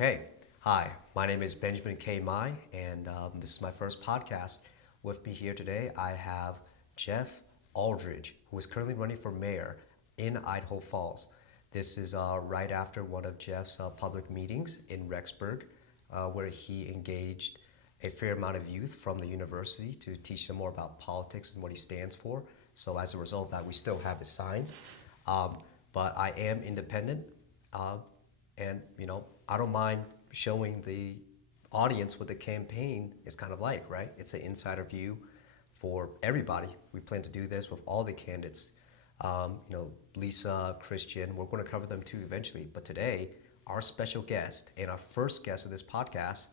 Okay. Hi, my name is Benjamin K. Mai, and this is my first podcast. With me here today, I have Jeff Alldridge, who is currently running for mayor in Idaho Falls. This is right after one of Jeff's public meetings in Rexburg, where he engaged a fair amount of youth from the university to teach them more about politics and what he stands for. So as a result of that, we still have his signs. But I am independent, and I don't mind showing the audience what the campaign is kind of like, right? It's an insider view for everybody. We plan to do this with all the candidates. Lisa, Christian, we're going to cover them too eventually. But today, our special guest and our first guest of this podcast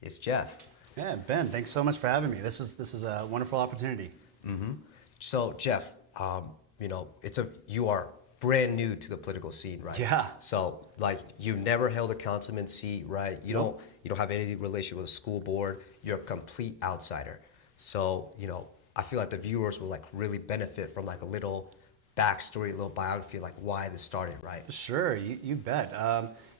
is Jeff. Yeah, Ben, thanks so much for having me. This is a wonderful opportunity. Mm-hmm. So Jeff, you are brand new to the political scene, right? Yeah. So you never held a councilman seat, right? You don't have any relationship with the school board. You're a complete outsider. So I feel like the viewers will really benefit from a little backstory, a little biography, why this started, right? Sure, you bet.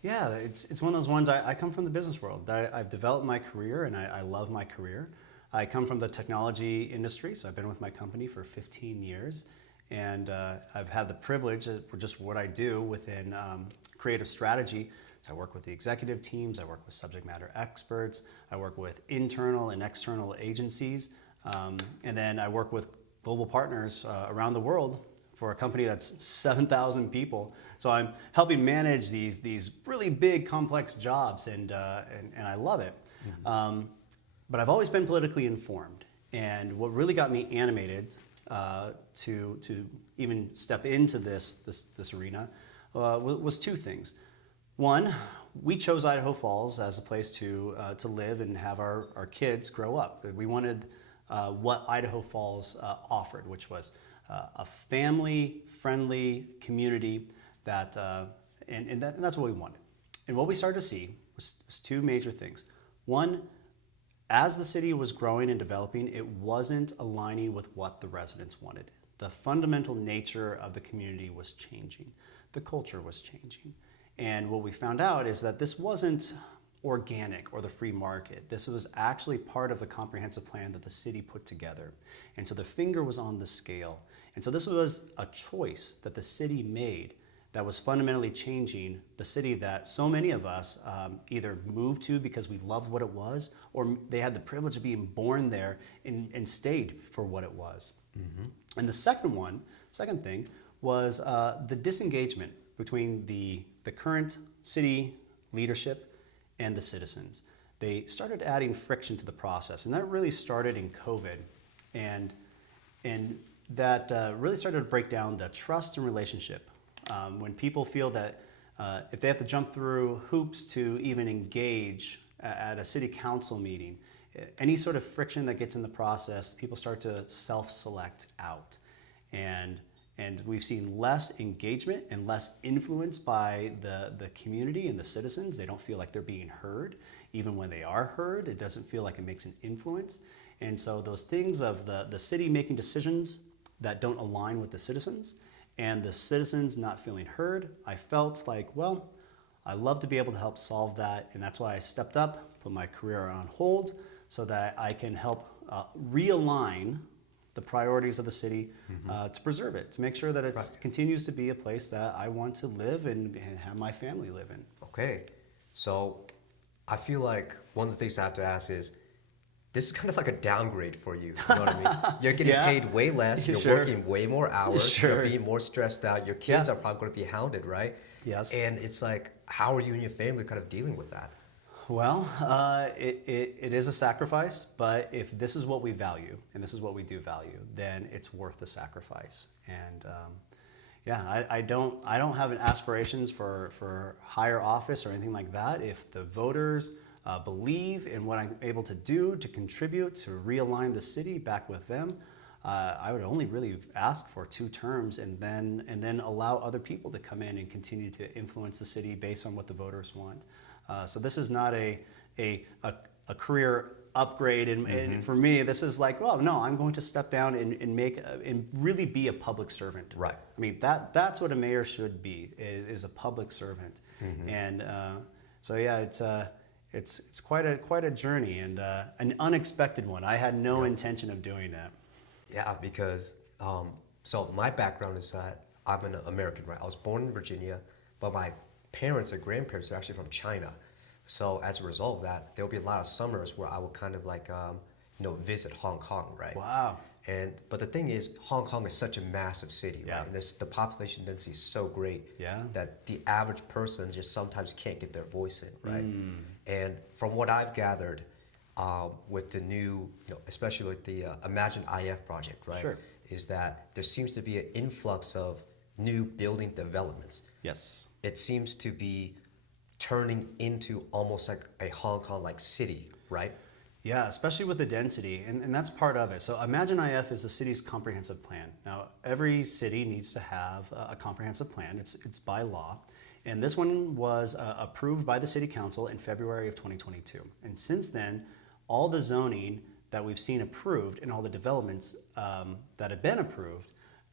Yeah, it's one of those ones. I come from the business world. I've developed my career, and I love my career. I come from the technology industry, so I've been with my company for 15 years. And I've had the privilege of just what I do within creative strategy. So I work with the executive teams, I work with subject matter experts, I work with internal and external agencies, and then I work with global partners around the world for a company that's 7,000 people. So I'm helping manage these really big, complex jobs, and I love it. Mm-hmm. But I've always been politically informed, and what really got me animated to even step into this arena was two things. One, we chose Idaho Falls as a place to live and have our kids grow up. We wanted what Idaho Falls offered, which was a family-friendly community and that's what we wanted. And what we started to see was two major things. One, as the city was growing and developing, it wasn't aligning with what the residents wanted. The fundamental nature of the community was changing. The culture was changing. And what we found out is that this wasn't organic or the free market. This was actually part of the comprehensive plan that the city put together. And so the finger was on the scale. And so this was a choice that the city made that was fundamentally changing the city that so many of us either moved to because we loved what it was, or they had the privilege of being born there and stayed for what it was. Mm-hmm. And the second thing was the disengagement between the current city leadership and the citizens. They started adding friction to the process, and that really started in COVID, and that really started to break down the trust and relationship. When people feel that if they have to jump through hoops to even engage at a city council meeting, any sort of friction that gets in the process, people start to self-select out. And we've seen less engagement and less influence by the community and the citizens. They don't feel like they're being heard. Even when they are heard, it doesn't feel like it makes an influence. And so those things of the city making decisions that don't align with the citizens, and the citizens not feeling heard, I felt like, well, I love to be able to help solve that, and that's why I stepped up, put my career on hold, so that I can help realign the priorities of the city to preserve it, to make sure that it continues to be a place that I want to live and have my family live in. Okay, so I feel like one of the things I have to ask is, this is kind of like a downgrade for you, you know what I mean? You're getting paid way less, you're working way more hours, you're being more stressed out, your kids are probably going to be hounded, right? Yes. And it's like, how are you and your family kind of dealing with that? Well, it is a sacrifice, but if this is what we value, and this is what we do value, then it's worth the sacrifice. And I don't have aspirations for higher office or anything like that. If the voters believe in what I'm able to do to contribute to realign the city back with them, I would only really ask for 2 terms and then allow other people to come in and continue to influence the city based on what the voters want. So this is not a career upgrade, and for me, this is like, well, no, I'm going to step down and really be a public servant. Right. I mean, that's what a mayor should be, is a public servant. Mm-hmm. And So yeah, it's quite a journey and an unexpected one. I had no intention of doing that. Yeah, because so my background is that I'm an American, right? I was born in Virginia, but my parents or grandparents are actually from China. So as a result of that, there'll be a lot of summers where I will kind of like visit Hong Kong, right? Wow. But the thing is, Hong Kong is such a massive city, Yeah. right? And the population density is so great Yeah. that the average person just sometimes can't get their voice in, right? And from what I've gathered, with the new, especially with the Imagine IF project, right? Sure. Is that there seems to be an influx of new building developments. Yes. It seems to be turning into almost like a Hong Kong-like city, right? Yeah, especially with the density, and that's part of it. So Imagine IF is the city's comprehensive plan. Now, every city needs to have a comprehensive plan. It's by law. And this one was approved by the city council in February of 2022. And since then, all the zoning that we've seen approved and all the developments that have been approved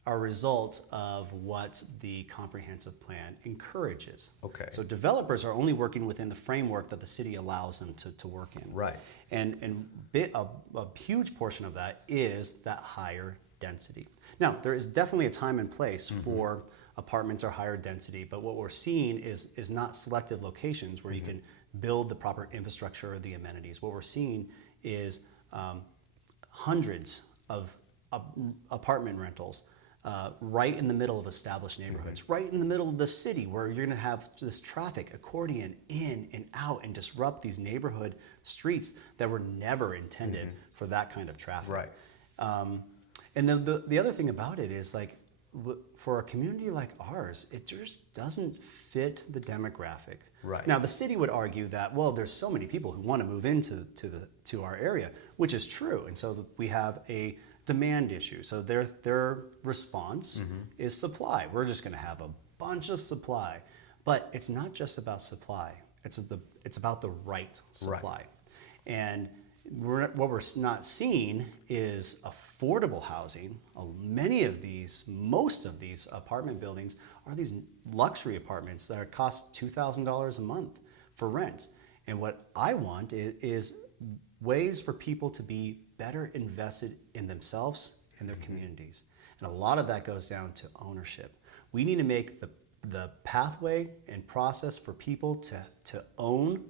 are results of what the comprehensive plan encourages. Okay. So developers are only working within the framework that the city allows them to work in. Right. And a huge portion of that is that higher density. Now, there is definitely a time and place for apartments or higher density, but what we're seeing is not selective locations where you can build the proper infrastructure or the amenities. What we're seeing is hundreds of apartment rentals right in the middle of established neighborhoods, right in the middle of the city where you're going to have this traffic accordion in and out and disrupt these neighborhood streets that were never intended for that kind of traffic. Right. And then the other thing about it is like for a community like ours, it just doesn't fit the demographic. Right. Now the city would argue that, well, there's so many people who want to move to our area, which is true, and so we have a demand issue. So their response is supply. We're just going to have a bunch of supply, but it's not just about supply. It's about the right supply. Right. And what we're not seeing is affordable housing. Most of these apartment buildings are these luxury apartments that cost $2,000 a month for rent. And what I want is ways for people to be better invested in themselves and their communities. And a lot of that goes down to ownership. We need to make the pathway and process for people to own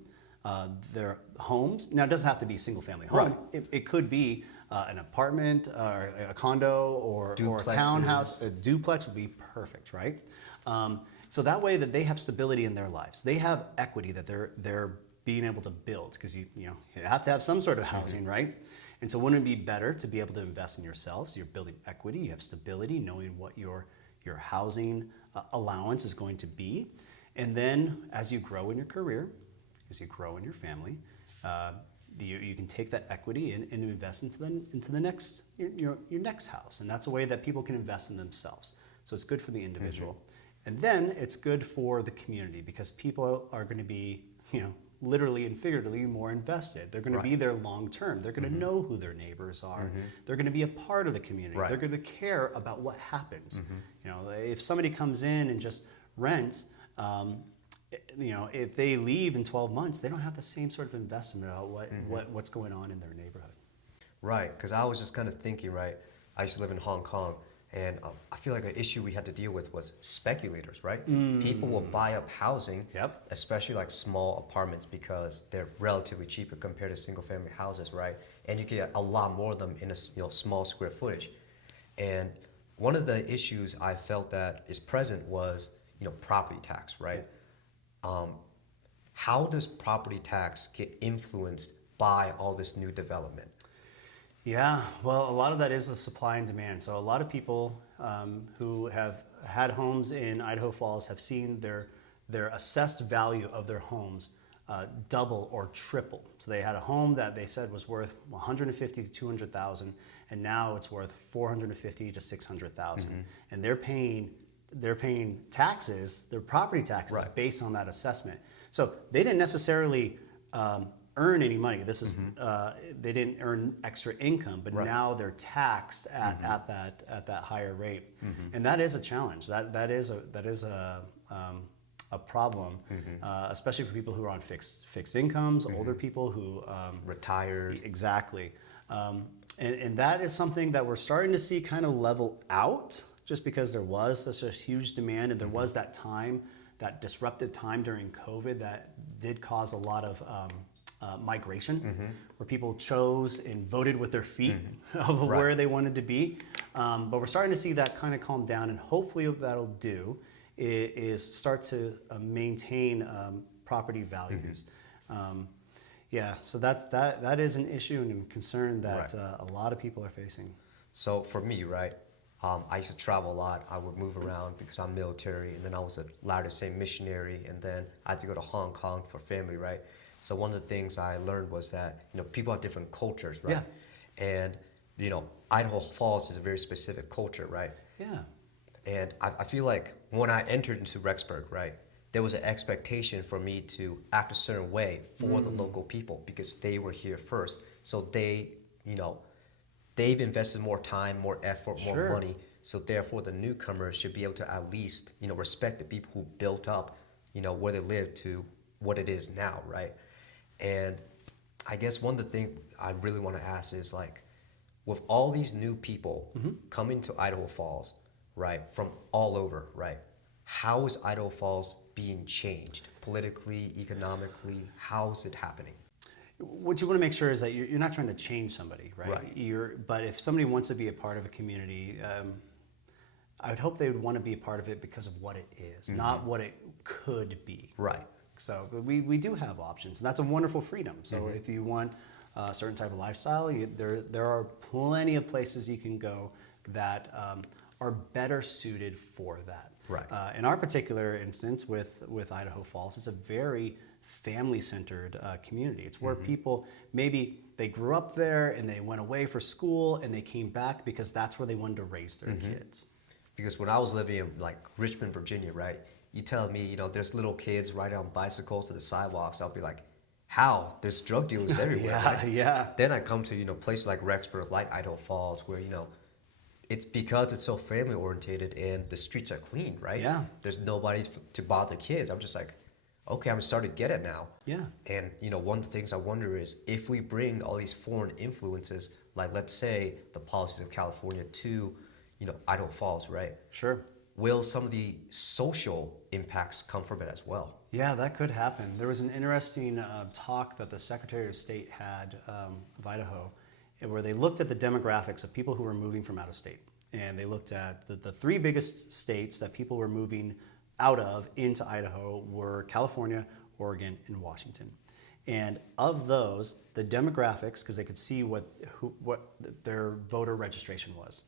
their homes. Now, it doesn't have to be a single family home. Right. It could be an apartment or a condo or a townhouse. A duplex would be perfect, right? So that way that they have stability in their lives. They have equity that they're being able to build, because you have to have some sort of housing, right? And so wouldn't it be better to be able to invest in yourselves? You're building equity, you have stability, knowing what your housing allowance is going to be. And then as you grow in your career, as you grow in your family, you can take that equity and invest into the next your next house. And that's a way that people can invest in themselves. So it's good for the individual. And then it's good for the community, because people are going to be, literally and figuratively more invested. They're going to be there long term. They're going to know who their neighbors are. They're going to be a part of the community. Right. They're going to care about what happens. If somebody comes in and just rents, if they leave in 12 months, they don't have the same sort of investment about what's going on in their neighborhood. Right, because I was just kind of thinking, right, I used to live in Hong Kong, and I feel like an issue we had to deal with was speculators, right? People will buy up housing, especially like small apartments, because they're relatively cheaper compared to single family houses, right? And you get a lot more of them in a small square footage. And one of the issues I felt that is present was, property tax, right? How does property tax get influenced by all this new development? Yeah, well, a lot of that is the supply and demand. So a lot of people who have had homes in Idaho Falls have seen their assessed value of their homes double or triple. So they had a home that they said was worth $150,000 to $200,000, and now it's worth $450,000 to $600,000, and they're paying taxes, their property taxes, based on that assessment. So they didn't necessarily earn any money. This is they didn't earn extra income, but now they're taxed at that higher rate, and that is a challenge. That is a a problem, especially for people who are on fixed incomes, older people who Retired. exactly, and that is something that we're starting to see kind of level out, just because there was such a huge demand, and there was that time, that disrupted time during COVID that did cause a lot of migration, where people chose and voted with their feet of where they wanted to be. But we're starting to see that kind of calm down, and hopefully what that'll do is start to maintain property values. Yeah, so that is an issue and a concern that a lot of people are facing. So for me, right, I used to travel a lot. I would move around because I'm military, and then I was a Latter-day missionary, and then I had to go to Hong Kong for family, right? So one of the things I learned was that, you know, people have different cultures, right? Yeah. And, you know, Idaho Falls is a very specific culture, right? Yeah. And I feel like when I entered into Rexburg, right, there was an expectation for me to act a certain way for the local people because they were here first. So they, you know, they've invested more time, more effort, more money. So therefore, the newcomers should be able to at least, you know, respect the people who built up, you know, where they live to what it is now, right? And I guess one of the things I really want to ask is, like, with all these new people coming to Idaho Falls, right, from all over, right, how is Idaho Falls being changed politically, economically? How is it happening? What you want to make sure is that you're not trying to change somebody, right? But if somebody wants to be a part of a community, I would hope they would want to be a part of it because of what it is, not what it could be. Right. So we do have options, and that's a wonderful freedom. So if you want a certain type of lifestyle, there are plenty of places you can go that are better suited for that. Right. In our particular instance with Idaho Falls, it's a very family-centered community. It's where people, maybe they grew up there and they went away for school and they came back because that's where they wanted to raise their kids. Because when I was living in, like, Richmond, Virginia, right, you tell me, you know, there's little kids riding on bicycles to the sidewalks. I'll be like, how? There's drug dealers everywhere. Yeah, right? yeah. Then I come to, you know, places like Rexburg, like Idaho Falls, where, you know, it's because it's so family oriented and the streets are clean, right? Yeah. There's nobody to bother kids. I'm just like, okay, I'm starting to get it now. Yeah. And, you know, one of the things I wonder is if we bring all these foreign influences, like, let's say the policies of California to, you know, Idaho Falls, right? Sure. Will some of the social impacts come from it as well? Yeah, that could happen. There was an interesting talk that the Secretary of State had of Idaho, where they looked at the demographics of people who were moving from out of state. And they looked at the three biggest states that people were moving out of into Idaho were California, Oregon, and Washington. And of those, the demographics, because they could see what their voter registration was.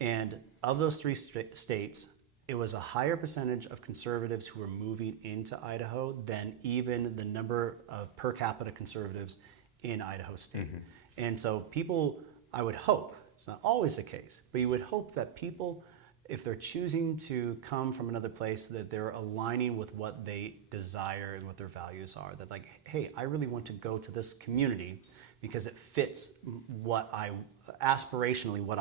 And of those three states, it was a higher percentage of conservatives who were moving into Idaho than even the number of per capita conservatives in Idaho State. And so people, I would hope, it's not always the case, but you would hope that people, if they're choosing to come from another place, that they're aligning with what they desire and what their values are. That, like, hey, I really want to go to this community because it fits what I aspirationally what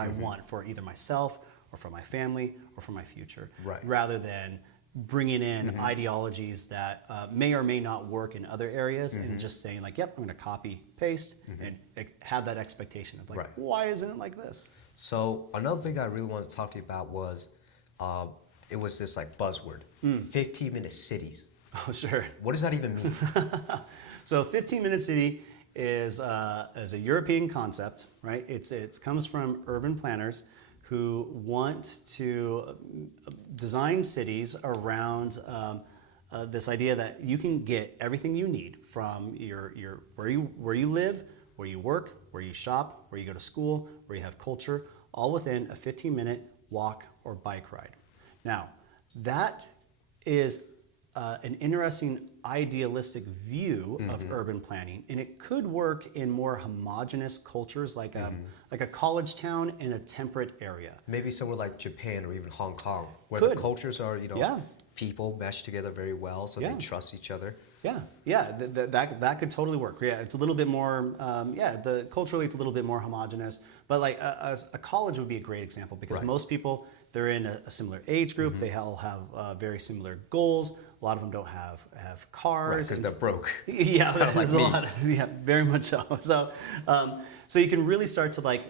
I want for either myself or for my family or for my future, rather than bringing in ideologies that may or may not work in other areas and just saying, like, yep, I'm going to copy paste and have that expectation of, like, why isn't it like this? So another thing I really wanted to talk to you about was it was this, like, buzzword, 15-minute cities. Oh, sure. What does that even mean? So 15-minute city is a European concept, right? It comes from urban planners who want to design cities around this idea that you can get everything you need from your where you live, where you work, where you shop, where you go to school, where you have culture, all within a 15-minute walk or bike ride. Now, that is an interesting idealistic view of urban planning, and it could work in more homogenous cultures like a college town in a temperate area. Maybe somewhere like Japan or even Hong Kong, where Could. the cultures are, you know, people mesh together very well, so they trust each other. That could totally work. Yeah, it's a little bit more, culturally it's a little bit more homogenous, but like a college would be a great example because most people, they're in a similar age group. They all have very similar goals. A lot of them don't have cars. Because they're broke. Yeah, Like there's a me. lot. Yeah, very much so. So you can really start to like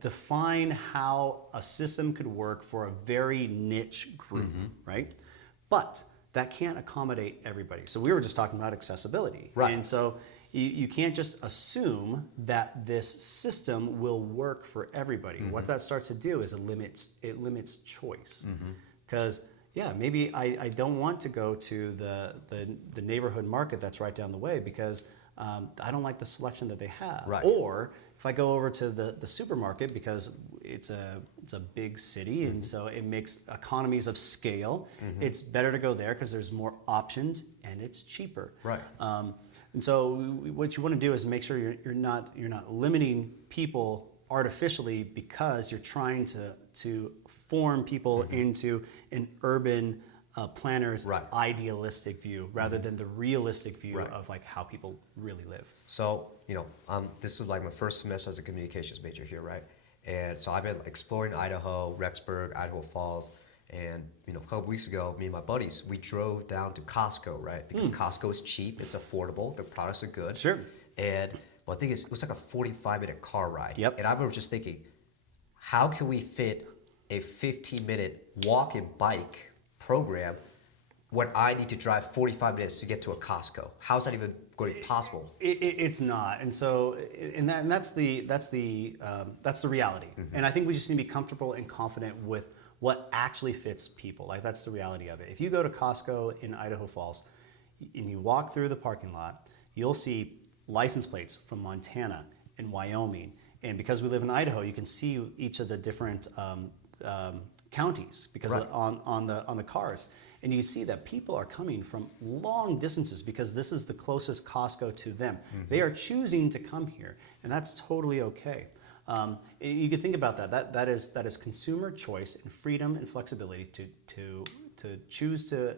define how a system could work for a very niche group, right? But that can't accommodate everybody. So we were just talking about accessibility, Right. And so you can't just assume that this system will work for everybody. What that starts to do is it limits choice, because yeah, maybe I don't want to go to the neighborhood market that's right down the way because I don't like the selection that they have. Right. Or if I go over to the supermarket because it's a big city and so it makes economies of scale, it's better to go there because there's more options and it's cheaper. Right. And so what you want to do is make sure you're not limiting people artificially because you're trying to form people into an urban planner's Right. idealistic view rather than the realistic view Right. of like how people really live. So, this is like my first semester as a communications major here, right? And so I've been exploring Idaho, Rexburg, Idaho Falls. And, a couple weeks ago, me and my buddies, we drove down to Costco, right? Because Costco is cheap, it's affordable, the products are good. Sure. But the thing is, it was like a 45-minute car ride. Yep. And I remember just thinking, how can we fit a 15-minute walk and bike program when I need to drive 45 minutes to get to a Costco? How's that even going to be possible? It's not, and so that's the reality. And I think we just need to be comfortable and confident with what actually fits people. Like that's the reality of it. If you go to Costco in Idaho Falls and you walk through the parking lot, you'll see license plates from Montana and Wyoming. And because we live in Idaho, you can see each of the different counties because Right. on the cars. And you see that people are coming from long distances because this is the closest Costco to them. They are choosing to come here, and that's totally okay. You can think about that. That is consumer choice and freedom and flexibility to choose to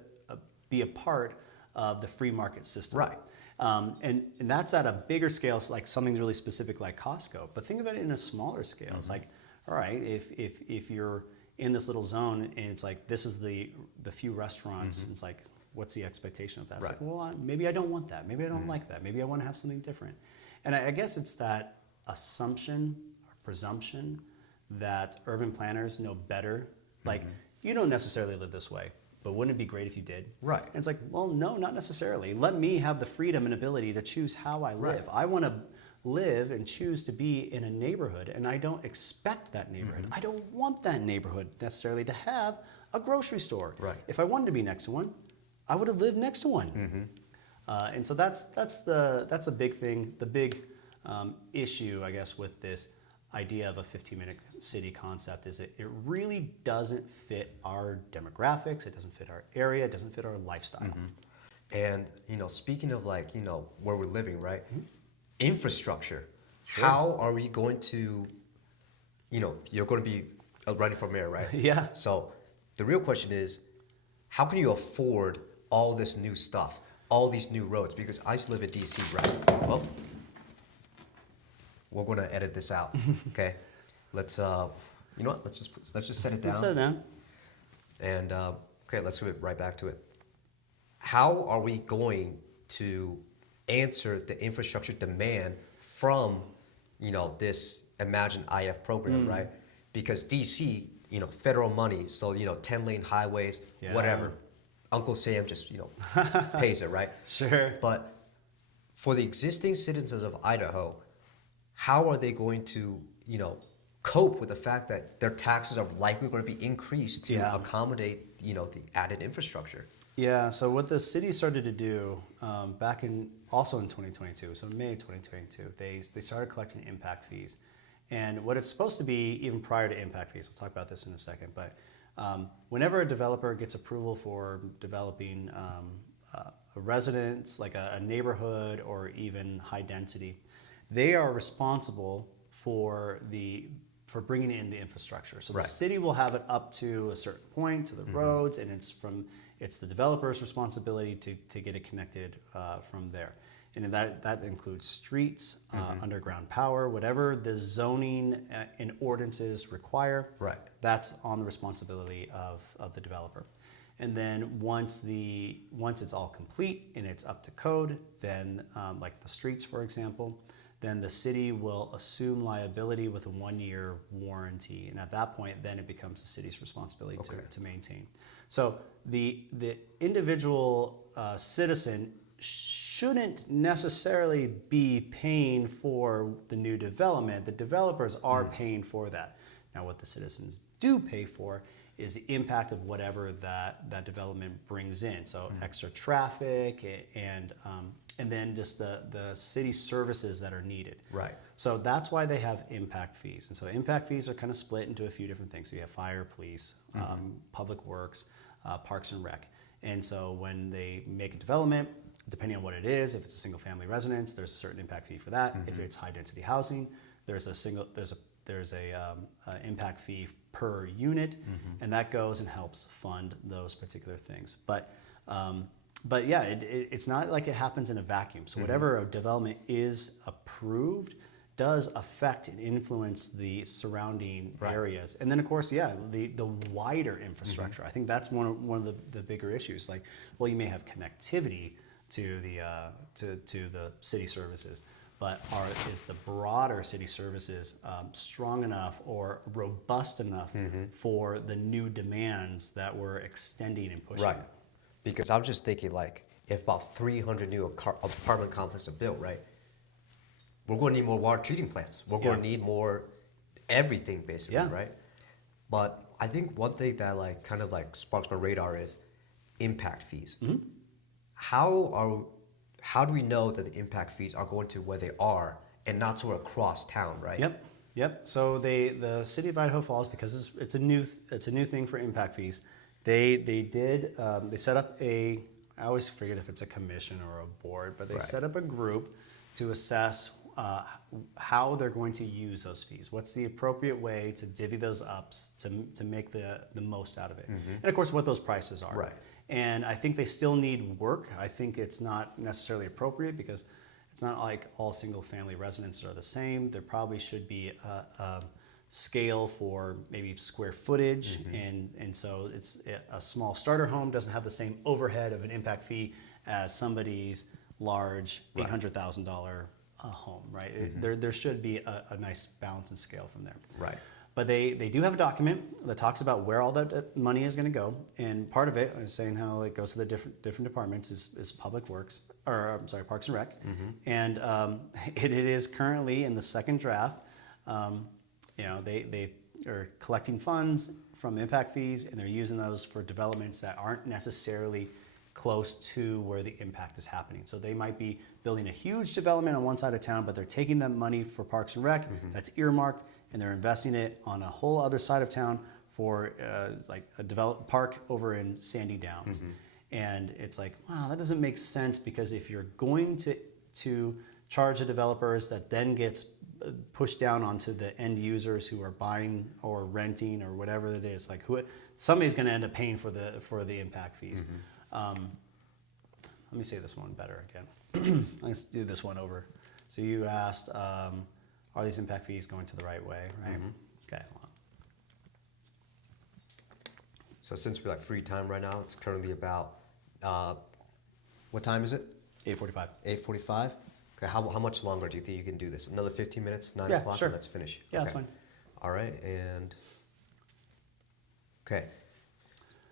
be a part of the free market system. Right. And that's at a bigger scale, like something really specific like Costco. But think about it in a smaller scale. It's like, all right, if you're in this little zone and it's like this is the few restaurants, it's like what's the expectation of that? It's Right. like, well, maybe I don't want that. Maybe I don't like that. Maybe I want to have something different. And I guess it's that assumption or presumption that urban planners know better. Like you don't necessarily live this way, but wouldn't it be great if you did? Right. And it's like, well, no, not necessarily. Let me have the freedom and ability to choose how I live. I want to live and choose to be in a neighborhood, and I don't expect that neighborhood. I don't want that neighborhood necessarily to have a grocery store. Right. If I wanted to be next to one, I would have lived next to one. And so that's a big thing. The big issue, I guess, with this idea of a 15-minute city concept is it really doesn't fit our demographics. It doesn't fit our area. It doesn't fit our lifestyle. And, speaking of like, where we're living, right? Infrastructure. How are we going to, you're going to be running for mayor, right? Yeah. So the real question is, how can you afford all this new stuff, all these new roads? Because I used to live in DC, right? Well, we're going to edit this out, okay? Let's, you know what? Let's just set it down. Let's set it down. Okay, let's get right back to it. How are we going to answer the infrastructure demand from, this Imagine IF program, right? Because DC, federal money, so 10-lane highways, Yeah. whatever. Uncle Sam just pays it, right? Sure. But for the existing citizens of Idaho, how are they going to cope with the fact that their taxes are likely going to be increased to Yeah. accommodate the added infrastructure? Yeah, so what the city started to do back also in 2022, so May 2022, they started collecting impact fees. And what it's supposed to be, even prior to impact fees, I'll talk about this in a second, but whenever a developer gets approval for developing a residence, like a neighborhood or even high density, they are responsible for bringing in the infrastructure. So the Right. city will have it up to a certain point, to the roads, and it's the developer's responsibility to get it connected from there. And that includes streets, underground power, whatever the zoning and ordinances require. Right. That's on the responsibility of the developer. And then once it's all complete and it's up to code, then like the streets, for example, then the city will assume liability with a 1-year warranty. And at that point, then it becomes the city's responsibility to maintain. So the individual citizen shouldn't necessarily be paying for the new development. The developers are paying for that. Now, what the citizens do pay for is the impact of whatever that development brings in. So extra traffic and then just the city services that are needed. Right. So that's why they have impact fees. And so impact fees are kind of split into a few different things. So you have fire, police, public works, parks and rec. And so when they make a development, depending on what it is, if it's a single family residence, there's a certain impact fee for that. If it's high density housing, there's a impact fee per unit, and that goes and helps fund those particular things. But yeah, it's not like it happens in a vacuum. So whatever a development is approved does affect and influence the surrounding areas. And then of course, yeah, the wider infrastructure. I think that's one of the bigger issues. Like, well, you may have connectivity to the city services, but is the broader city services strong enough or robust enough for the new demands that we're extending and pushing? Right. Because I'm just thinking, like, if about 300 new apartment complexes are built, right, we're going to need more water treating plants. We're going to need more everything, basically, right? But I think one thing that like kind of like sparks my radar is impact fees. How do we know that the impact fees are going to where they are and not to across town, right? Yep. So the city of Idaho Falls, because it's a new thing for impact fees, they set up I always forget if it's a commission or a board, but they set up a group to assess how they're going to use those fees. What's the appropriate way to divvy those up to make the most out of it? And of course, what those prices are. Right. And I think they still need work. I think it's not necessarily appropriate because it's not like all single family residences are the same. There probably should be a scale for maybe square footage. And so it's a small starter home doesn't have the same overhead of an impact fee as somebody's large $800,000 home, right? There should be a nice balance and scale from there. Right. But they do have a document that talks about where all that money is going to go, and part of it is saying how it goes to the different departments is public works, or I'm sorry, Parks and Rec, and it is currently in the second draft. They are collecting funds from impact fees, and they're using those for developments that aren't necessarily close to where the impact is happening. So they might be building a huge development on one side of town, but they're taking that money for Parks and Rec that's earmarked, and they're investing it on a whole other side of town for like a developed park over in Sandy Downs. And it's like, wow, that doesn't make sense, because if you're going to charge the developers, that then gets pushed down onto the end users who are buying or renting or whatever it is. Like somebody's going to end up paying for the impact fees. Let me say this one better again. Let's do this one over. So you asked, are these impact fees going to the right way, right? Okay, hold on. So since we're like free time right now, it's currently about, what time is it? 8:45. 8:45? Okay, how much longer do you think you can do this? Another 15 minutes, 9 Yeah, o'clock, sure. and let's finish. Yeah, that's fine. All right, and, okay.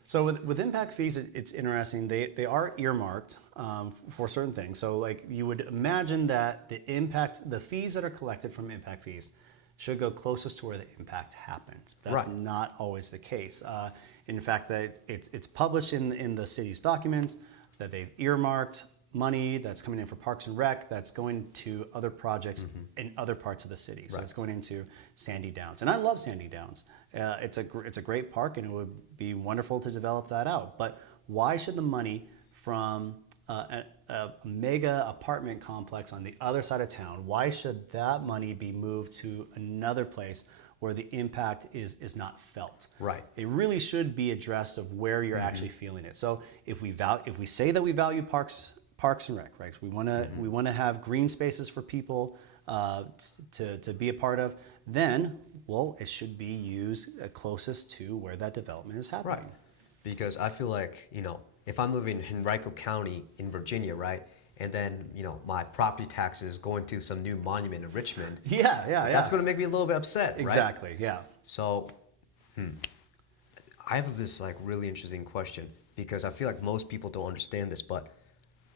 So with impact fees, it's interesting. They are earmarked for certain things. So like you would imagine that the fees that are collected from impact fees should go closest to where the impact happens. That's not always the case. In fact, that it's published in the city's documents that they've earmarked money that's coming in for Parks and Rec that's going to other projects in other parts of the city. So it's going into Sandy Downs, and I love Sandy Downs. It's a great park, and it would be wonderful to develop that out. But why should the money from a mega apartment complex on the other side of town, why should that money be moved to another place where the impact is not felt? Right. It really should be addressed of where you're actually feeling it. So if we say that we value parks Parks and Rec, right? We want to have green spaces for people to be a part of. Then, well, it should be used closest to where that development is happening. Right. Because I feel like, if I'm living in Henrico County in Virginia, right? And then, my property taxes going to some new monument in Richmond. Yeah. That's going to make me a little bit upset, right? Exactly, yeah. So, I have this like really interesting question because I feel like most people don't understand this, but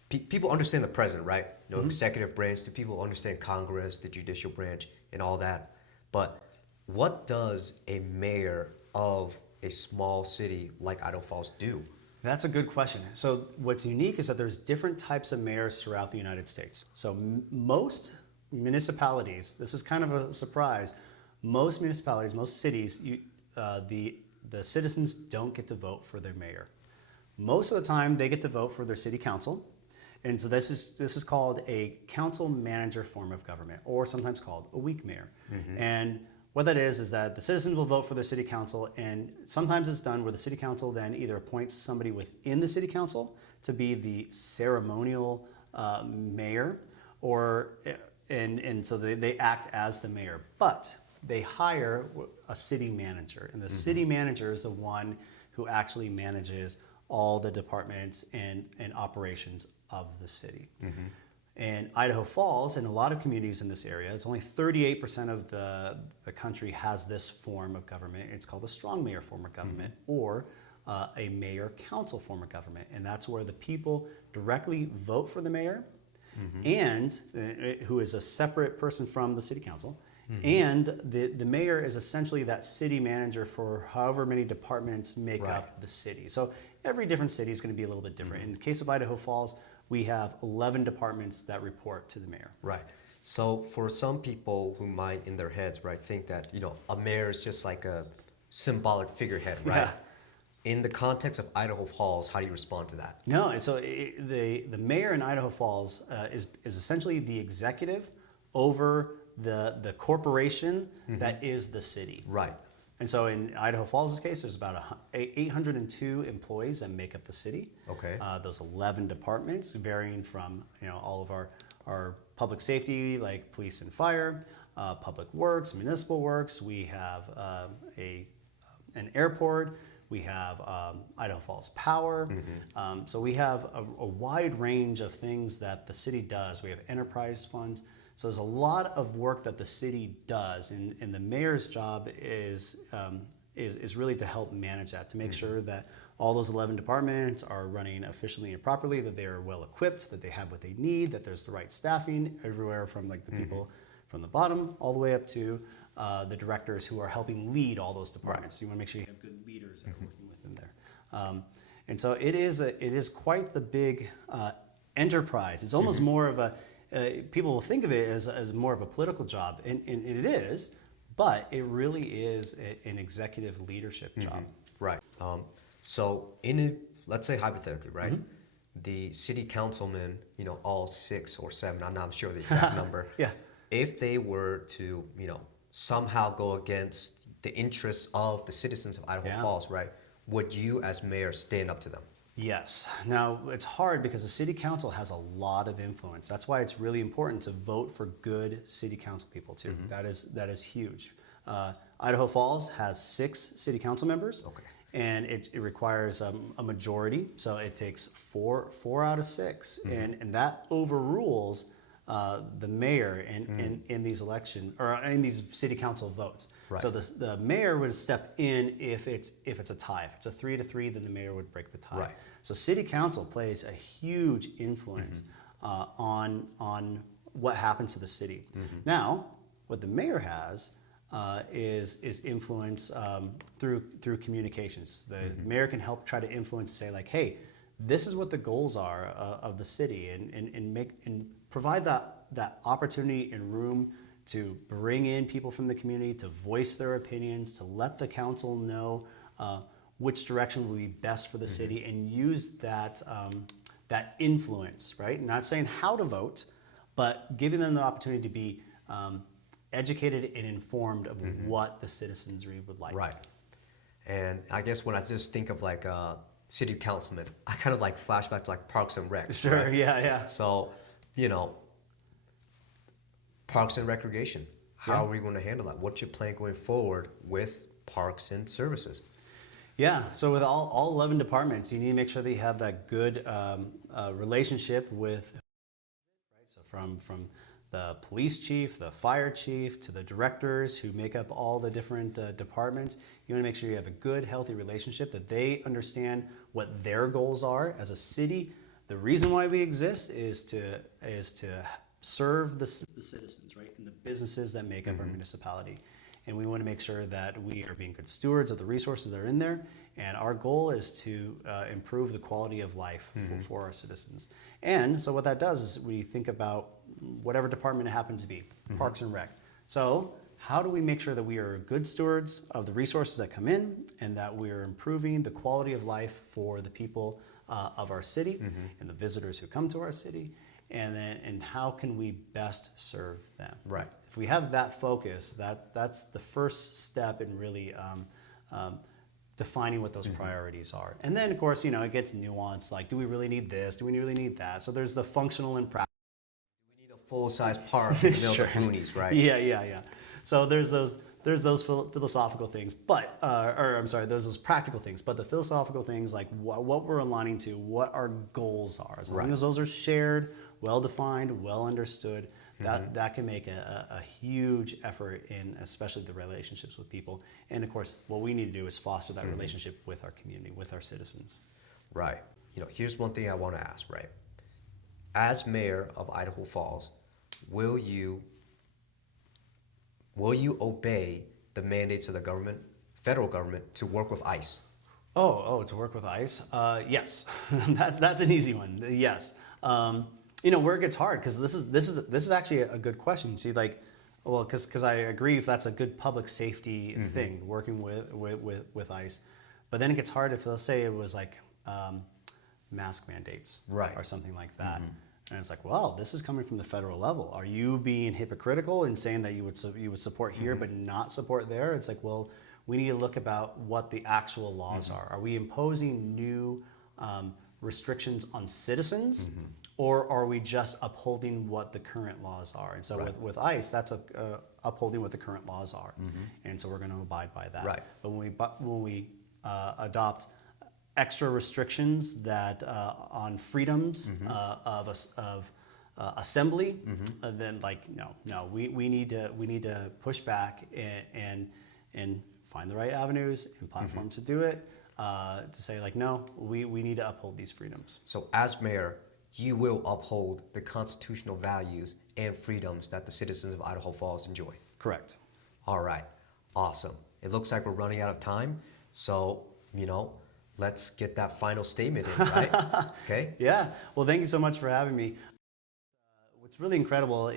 people understand the president, right? Executive branch. Do people understand Congress, the judicial branch, and all that? But what does a mayor of a small city like Idaho Falls do? That's a good question. So what's unique is that there's different types of mayors throughout the United States. So most municipalities, this is kind of a surprise, most municipalities, most cities, the citizens don't get to vote for their mayor. Most of the time they get to vote for their city council. And so this is called a council manager form of government, or sometimes called a weak mayor. And what that is that the citizens will vote for their city council, and sometimes it's done where the city council then either appoints somebody within the city council to be the ceremonial mayor, and so they act as the mayor. But they hire a city manager, and the city manager is the one who actually manages all the departments and operations of the city. And Idaho Falls and a lot of communities in this area, it's only 38% of the country has this form of government. It's called a strong mayor form of government, or a mayor council form of government. And that's where the people directly vote for the mayor, and who is a separate person from the city council. And the mayor is essentially that city manager for however many departments make up the city. So every different city is going to be a little bit different. In the case of Idaho Falls, we have 11 departments that report to the mayor. Right. So for some people who might in their heads, right, think that, a mayor is just like a symbolic figurehead, right? Yeah. In the context of Idaho Falls, how do you respond to that? No, and so the mayor in Idaho Falls is essentially the executive over the corporation that is the city. Right. And so in Idaho Falls' case, there's about 802 employees that make up the city. Okay. Those 11 departments, varying from all of our public safety, like police and fire, public works, municipal works. We have an airport. We have Idaho Falls Power. So we have a wide range of things that the city does. We have enterprise funds. So there's a lot of work that the city does, and the mayor's job is really to help manage that, to make sure that all those 11 departments are running efficiently and properly, that they are well equipped, that they have what they need, that there's the right staffing everywhere from like the people from the bottom all the way up to the directors who are helping lead all those departments. So you want to make sure you have good leaders that are working within there. And so it is quite the big enterprise. It's almost more of a people will think of it as more of a political job, and it is, but it really is an executive leadership job. Right. So let's say hypothetically, right, the city councilmen, all 6 or 7, I'm not sure the exact number. Yeah. If they were to, somehow go against the interests of the citizens of Idaho Falls, right, would you as mayor stand up to them? Yes. Now, it's hard because the city council has a lot of influence. That's why it's really important to vote for good city council people too. That is huge. Idaho Falls has 6 city council members. Okay. And it requires a majority, so it takes 4 out of 6, and that overrules the mayor in these election or in these city council votes. Right. So the mayor would step in if it's a tie. If it's a 3-3, then the mayor would break the tie. Right. So city council plays a huge influence on what happens to the city. Now, what the mayor has is influence through communications. The mayor can help try to influence, say like, hey, this is what the goals are of the city, and provide that opportunity and room to bring in people from the community to voice their opinions, to let the council know which direction will be best for the city, and use that influence, right? Not saying how to vote, but giving them the opportunity to be educated and informed of what the citizenry would like. Right. And I guess when I just think of like city councilman, I kind of like flashback to like Parks and Rec. Sure, right? yeah. So, you know, Parks and Recreation, how are we going to handle that? What's your plan going forward with Parks and Services? Yeah, so with all 11 departments, you need to make sure that you have that good relationship with, right? So from the police chief, the fire chief, to the directors who make up all the different departments, you want to make sure you have a good, healthy relationship, that they understand what their goals are as a city. The reason why we exist is to serve the citizens, right, and the businesses that make up our municipality. And we want to make sure that we are being good stewards of the resources that are in there. And our goal is to improve the quality of life for our citizens. And so what that does is we think about whatever department it happens to be, Parks and Rec. So how do we make sure that we are good stewards of the resources that come in, and that we are improving the quality of life for the people of our city and the visitors who come to our city? And how can we best serve them? Right. If we have that focus, that's the first step in really defining what those priorities are. And then, of course, it gets nuanced. Like, do we really need this? Do we really need that? So there's the functional and practical. We need a full-size park in the middle Sure. of the boonies, right? Yeah. So there's those philosophical things, but there's those practical things. But the philosophical things, like what we're aligning to, what our goals are, as long as those are shared, well-defined, well-understood, that can make a huge effort in especially the relationships with people. And of course, what we need to do is foster that relationship with our community, with our citizens. Right. Here's one thing I want to ask, right? As mayor of Idaho Falls, will you obey the mandates of the government, federal government, to work with ICE? To work with ICE? Yes, that's an easy one. Yes. Where it gets hard, because this is actually a good question. See, because I agree if that's a good public safety thing, working with ICE, but then it gets hard if, let's say, it was like mask mandates, right, or something like that. And it's like, well, this is coming from the federal level. Are you being hypocritical in saying that you would support here but not support there? It's like, well, we need to look about what the actual laws are. Are we imposing new restrictions on citizens, or are we just upholding what the current laws are? And so with ICE, that's upholding what the current laws are, and so we're going to abide by that. Right. But when we adopt extra restrictions that on freedoms of assembly, then no, we need to push back and find the right avenues and platforms to do it. To say no, we need to uphold these freedoms. So as mayor, you will uphold the constitutional values and freedoms that the citizens of Idaho Falls enjoy. Correct. All right, awesome. It looks like we're running out of time, so let's get that final statement in, right? Okay. Yeah. Well, thank you so much for having me. What's really incredible,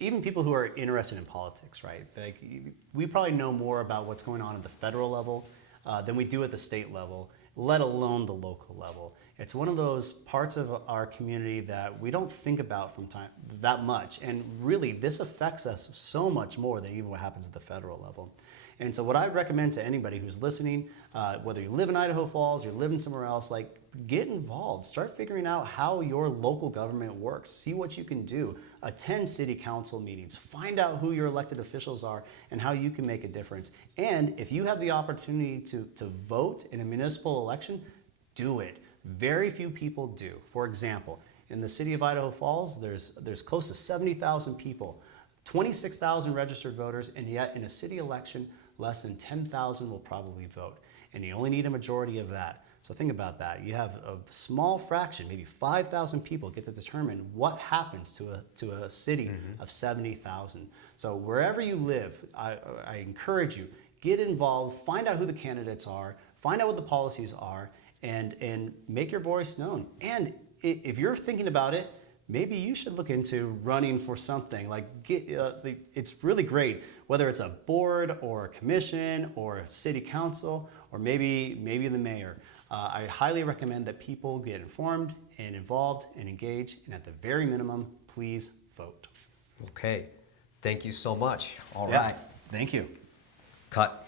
even people who are interested in politics, right? We probably know more about what's going on at the federal level than we do at the state level, let alone the local level. It's one of those parts of our community that we don't think about from time that much, and really this affects us so much more than even what happens at the federal level. And so what I recommend to anybody who's listening, whether you live in Idaho Falls, you're living somewhere else, get involved. Start figuring out how your local government works. See what you can do. Attend city council meetings. Find out who your elected officials are and how you can make a difference. And if you have the opportunity to vote in a municipal election, do it. Very few people do. For example, in the city of Idaho Falls, there's close to 70,000 people, 26,000 registered voters, and yet in a city election, less than 10,000 will probably vote. And you only need a majority of that. So think about that. You have a small fraction, maybe 5,000 people get to determine what happens to a city of 70,000. So wherever you live, I encourage you, get involved, find out who the candidates are, find out what the policies are, and make your voice known. And if you're thinking about it, maybe you should look into running for something. It's really great, whether it's a board or a commission or a city council or maybe the mayor. I highly recommend that people get informed and involved and engaged, and at the very minimum, please vote. Okay, thank you so much. All Yeah. right. Thank you. Cut.